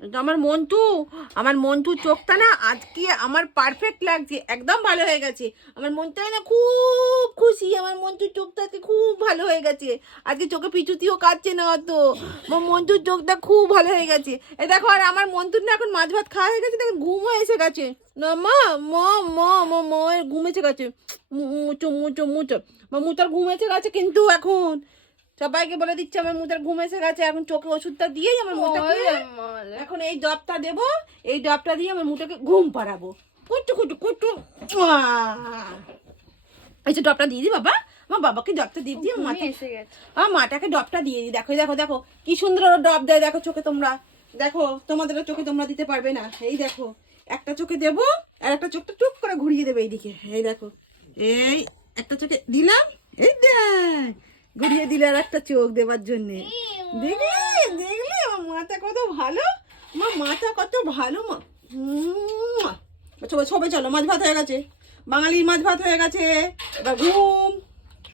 আমার মন্টু চোখটা না আজকে আমার পারফেক্ট লাগছে, একদম ভালো হয়ে গেছে। আমার মনটা না খুব খুশি, আমার মন্টুর চোখটা আজকে খুব ভালো হয়ে গেছে। আজকে চোখে পিছুতিও কাটছে না অত। আমার মন্টুর চোখটা খুব ভালো হয়ে গেছে। এই দেখো, আর আমার মন্টুর না এখন মাছ ভাত খাওয়া হয়ে গেছে, দেখো ঘুমও এসে গেছে। না মা মা মা মা মা ঘুম এসে গেছে। মুচো মুচো মুচো মুতার ঘুম এসে গেছে, কিন্তু এখন সবাইকে বলে দিচ্ছে আমার মুতার ঘুম এসে গেছে। এখন চোখে ওষুধটা দিয়েই আমার মুতাকে এখন এই ডবটা দেবো, এই ডবটা দিয়ে আমার মুটাকে ঘুম পাড়াবো। কুটু কুটু কুটু এই যে ডবটা দিয়ে দিই বাবা, আমার বাবাকে ডবটা দিয়ে দিই, মাথা এসে গেছে, আমার মাটাকে ডবটা দিয়ে দিই। দেখো দেখো দেখো কি সুন্দর ডব দেয়, দেখো চোখে তোমরা দেখো, তোমাদের চোখে তোমরা দিতে পারবে না। এই দেখো একটা চোখে দেবো, আর একটা চোখটা চুপ করে ঘুরিয়ে দেবে এইদিকে। এই দেখো, এই একটা চোখে দিলাম, এই দেখ ঘুরিয়ে দিলে আর একটা চোখ দেবার জন্যে। দেখলি দেখলি আমার মাথা কত ভালো, আমার মাথা কত ভালো। মা সবাই চলো, মাছ ভাত হয়ে গেছে, বাঙালির মাছ ভাত হয়ে গেছে, এবার ঘুম।